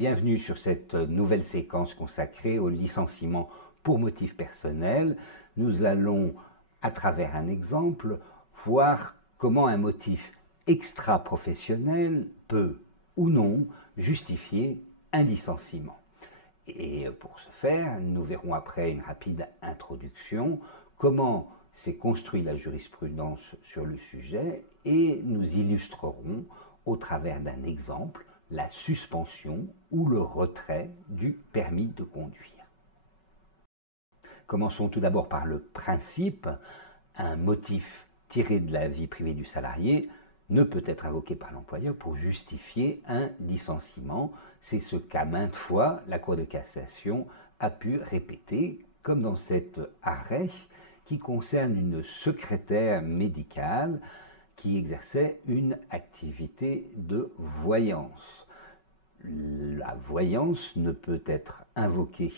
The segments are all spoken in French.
Bienvenue sur cette nouvelle séquence consacrée au licenciement pour motif personnel. Nous allons, à travers un exemple, voir comment un motif extra-professionnel peut ou non justifier un licenciement. Et pour ce faire, nous verrons après une rapide introduction comment s'est construite la jurisprudence sur le sujet et nous illustrerons au travers d'un exemple la suspension ou le retrait du permis de conduire. Commençons tout d'abord par le principe. Un motif tiré de la vie privée du salarié ne peut être invoqué par l'employeur pour justifier un licenciement. C'est ce qu'à maintes fois la Cour de cassation a pu répéter, comme dans cet arrêt qui concerne une secrétaire médicale qui exerçait une activité de voyance. La voyance ne peut être invoquée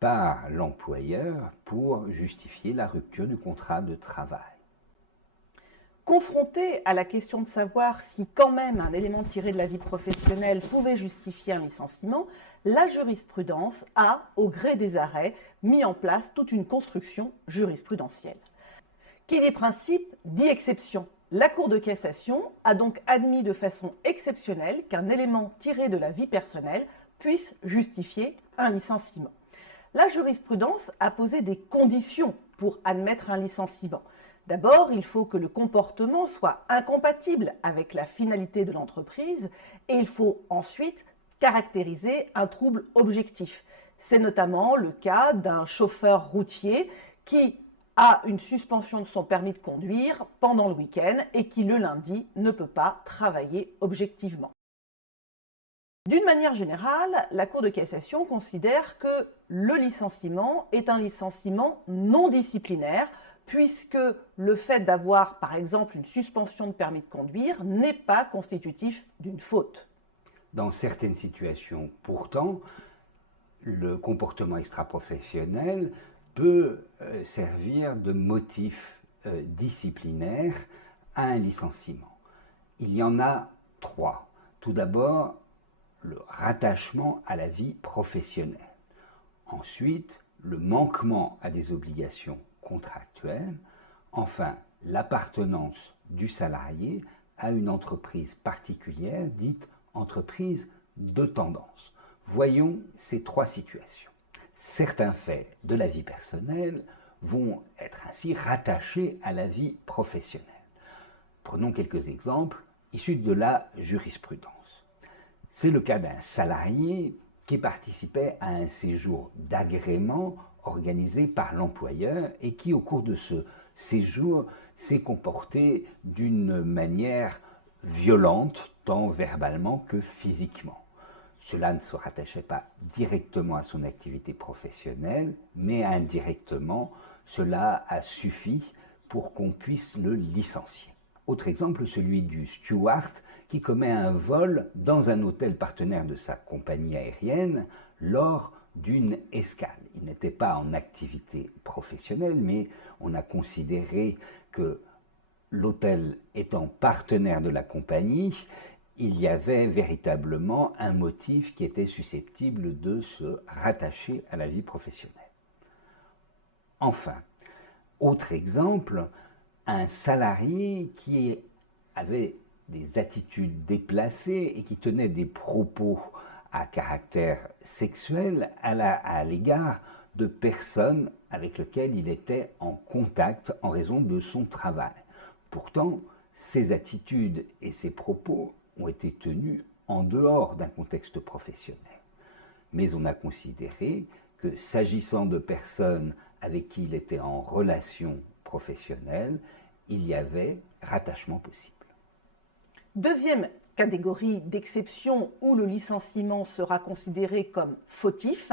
par l'employeur pour justifier la rupture du contrat de travail. Confronté à la question de savoir si quand même un élément tiré de la vie professionnelle pouvait justifier un licenciement, la jurisprudence a, au gré des arrêts, mis en place toute une construction jurisprudentielle. Qui dit principe, dit exception. La Cour de cassation a donc admis de façon exceptionnelle qu'un élément tiré de la vie personnelle puisse justifier un licenciement. La jurisprudence a posé des conditions pour admettre un licenciement. D'abord, il faut que le comportement soit incompatible avec la finalité de l'entreprise et il faut ensuite caractériser un trouble objectif. C'est notamment le cas d'un chauffeur routier qui a une suspension de son permis de conduire pendant le week-end et qui le lundi ne peut pas travailler objectivement. D'une manière générale, la Cour de cassation considère que le licenciement est un licenciement non disciplinaire puisque le fait d'avoir, par exemple, une suspension de permis de conduire n'est pas constitutif d'une faute. Dans certaines situations, pourtant, le comportement extra-professionnel peut servir de motif disciplinaire à un licenciement. Il y en a trois. Tout d'abord, le rattachement à la vie professionnelle. Ensuite, le manquement à des obligations contractuelles. Enfin, l'appartenance du salarié à une entreprise particulière, dite entreprise de tendance. Voyons ces trois situations. Certains faits de la vie personnelle vont être ainsi rattachés à la vie professionnelle. Prenons quelques exemples issus de la jurisprudence. C'est le cas d'un salarié qui participait à un séjour d'agrément organisé par l'employeur et qui, au cours de ce séjour, s'est comporté d'une manière violente, tant verbalement que physiquement. Cela ne se rattachait pas directement à son activité professionnelle, mais indirectement, cela a suffi pour qu'on puisse le licencier. Autre exemple, celui du steward qui commet un vol dans un hôtel partenaire de sa compagnie aérienne lors d'une escale. Il n'était pas en activité professionnelle, mais on a considéré que l'hôtel étant partenaire de la compagnie, il y avait véritablement un motif qui était susceptible de se rattacher à la vie professionnelle. Enfin, autre exemple, un salarié qui avait des attitudes déplacées et qui tenait des propos à caractère sexuel à l'égard de personnes avec lesquelles il était en contact en raison de son travail. Pourtant, ces attitudes et ces propos ont été tenus en dehors d'un contexte professionnel. Mais on a considéré que s'agissant de personnes avec qui il était en relation professionnelle, il y avait rattachement possible. Deuxième catégorie d'exception où le licenciement sera considéré comme fautif,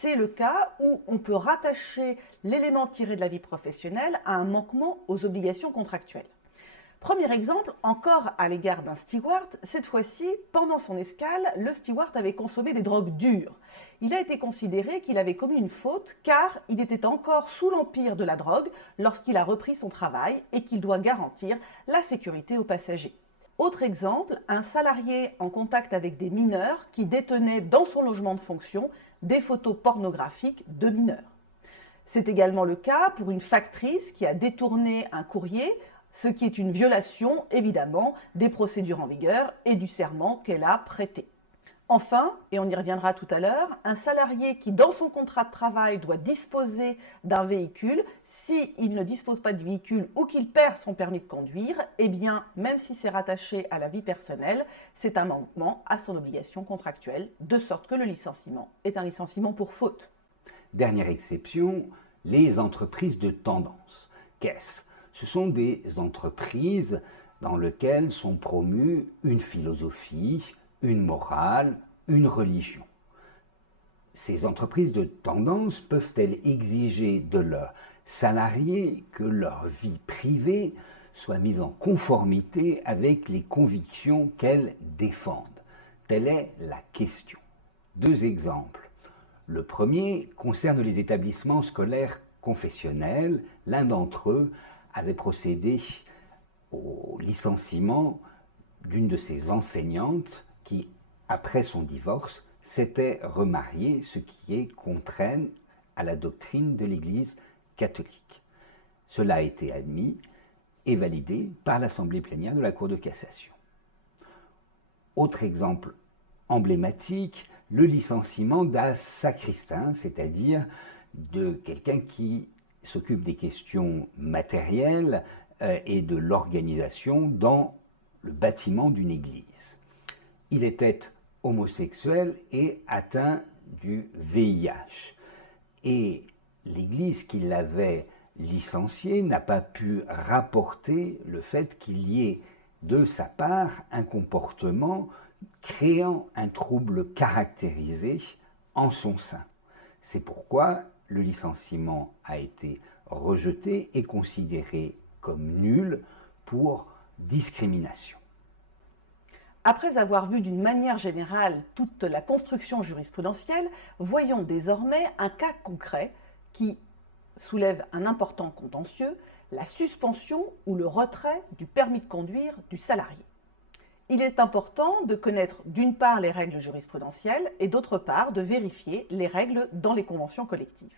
c'est le cas où on peut rattacher l'élément tiré de la vie professionnelle à un manquement aux obligations contractuelles. Premier exemple, encore à l'égard d'un steward, cette fois-ci, pendant son escale, le steward avait consommé des drogues dures. Il a été considéré qu'il avait commis une faute car il était encore sous l'empire de la drogue lorsqu'il a repris son travail et qu'il doit garantir la sécurité aux passagers. Autre exemple, un salarié en contact avec des mineurs qui détenait dans son logement de fonction des photos pornographiques de mineurs. C'est également le cas pour une factrice qui a détourné un courrier, ce qui est une violation, évidemment, des procédures en vigueur et du serment qu'elle a prêté. Enfin, et on y reviendra tout à l'heure, un salarié qui, dans son contrat de travail, doit disposer d'un véhicule, s'il ne dispose pas de véhicule ou qu'il perd son permis de conduire, eh bien, même si c'est rattaché à la vie personnelle, c'est un manquement à son obligation contractuelle, de sorte que le licenciement est un licenciement pour faute. Dernière exception, les entreprises de tendance. Qu'est-ce? Ce sont des entreprises dans lesquelles sont promues une philosophie, une morale, une religion. Ces entreprises de tendance peuvent-elles exiger de leurs salariés que leur vie privée soit mise en conformité avec les convictions qu'elles défendent? Telle est la question. Deux exemples. Le premier concerne les établissements scolaires confessionnels. L'un d'entre eux avait procédé au licenciement d'une de ses enseignantes qui, après son divorce, s'était remariée, ce qui est contraire à la doctrine de l'Église catholique. Cela a été admis et validé par l'Assemblée plénière de la Cour de cassation. Autre exemple emblématique, le licenciement d'un sacristain, c'est-à-dire de quelqu'un qui s'occupe des questions matérielles et de l'organisation dans le bâtiment d'une église. Il était homosexuel et atteint du VIH. Et l'église qui l'avait licencié n'a pas pu rapporter le fait qu'il y ait de sa part un comportement créant un trouble caractérisé en son sein. C'est pourquoi le licenciement a été rejeté et considéré comme nul pour discrimination. Après avoir vu d'une manière générale toute la construction jurisprudentielle, voyons désormais un cas concret qui soulève un important contentieux, la suspension ou le retrait du permis de conduire du salarié. Il est important de connaître d'une part les règles jurisprudentielles et d'autre part de vérifier les règles dans les conventions collectives.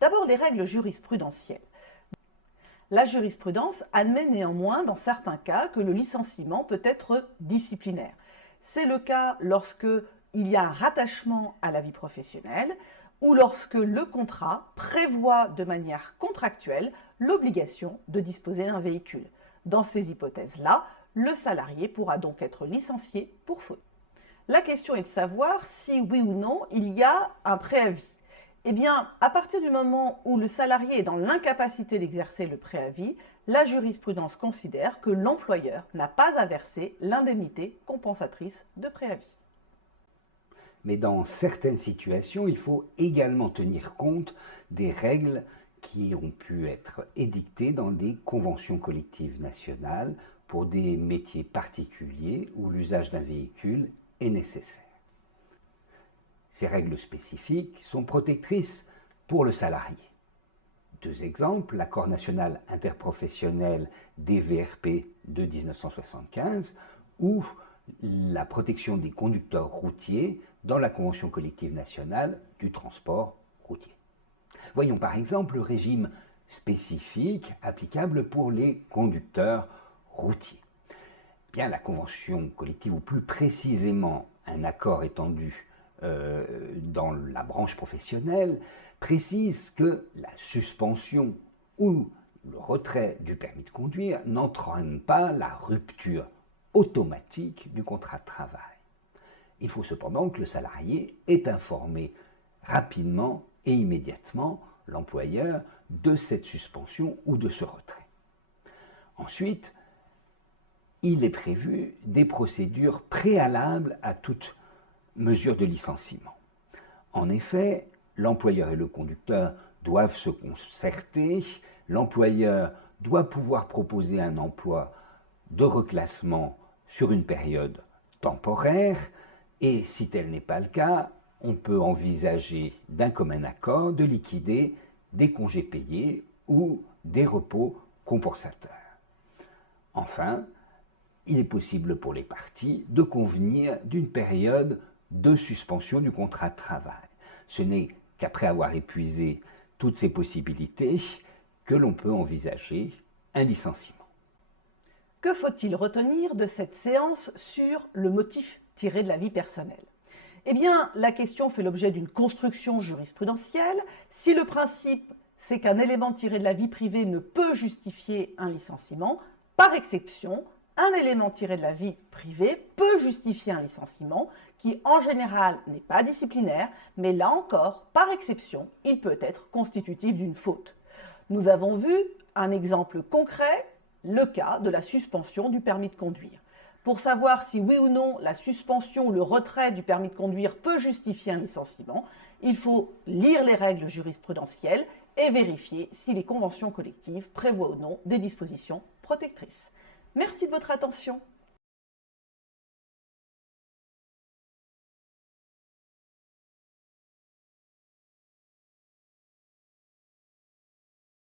D'abord, les règles jurisprudentielles. La jurisprudence admet néanmoins dans certains cas que le licenciement peut être disciplinaire. C'est le cas lorsque il y a un rattachement à la vie professionnelle ou lorsque le contrat prévoit de manière contractuelle l'obligation de disposer d'un véhicule. Dans ces hypothèses-là, le salarié pourra donc être licencié pour faute. La question est de savoir si oui ou non il y a un préavis. Eh bien, à partir du moment où le salarié est dans l'incapacité d'exercer le préavis, la jurisprudence considère que l'employeur n'a pas à verser l'indemnité compensatrice de préavis. Mais dans certaines situations, il faut également tenir compte des règles qui ont pu être édictées dans des conventions collectives nationales pour des métiers particuliers où l'usage d'un véhicule est nécessaire. Ces règles spécifiques sont protectrices pour le salarié. Deux exemples, l'accord national interprofessionnel DVRP de 1975 ou la protection des conducteurs routiers dans la Convention collective nationale du transport routier. Voyons par exemple le régime spécifique applicable pour les conducteurs routiers. Bien, la Convention collective, ou plus précisément un accord étendu dans la branche professionnelle, précise que la suspension ou le retrait du permis de conduire n'entraîne pas la rupture automatique du contrat de travail. Il faut cependant que le salarié ait informé rapidement et immédiatement l'employeur de cette suspension ou de ce retrait. Ensuite, il est prévu des procédures préalables à toute mesure de licenciement. En effet, l'employeur et le conducteur doivent se concerter, l'employeur doit pouvoir proposer un emploi de reclassement sur une période temporaire, et si tel n'est pas le cas, on peut envisager d'un commun accord de liquider des congés payés ou des repos compensateurs. Enfin, il est possible pour les parties de convenir d'une période de suspension du contrat de travail. Ce n'est qu'après avoir épuisé toutes ces possibilités que l'on peut envisager un licenciement. Que faut-il retenir de cette séance sur le motif tiré de la vie personnelle? Eh bien, la question fait l'objet d'une construction jurisprudentielle. Si le principe, c'est qu'un élément tiré de la vie privée ne peut justifier un licenciement, par exception, un élément tiré de la vie privée peut justifier un licenciement qui, en général, n'est pas disciplinaire, mais là encore, par exception, il peut être constitutif d'une faute. Nous avons vu un exemple concret, le cas de la suspension du permis de conduire. Pour savoir si oui ou non la suspension ou le retrait du permis de conduire peut justifier un licenciement, il faut lire les règles jurisprudentielles et vérifier si les conventions collectives prévoient ou non des dispositions protectrices. Merci de votre attention.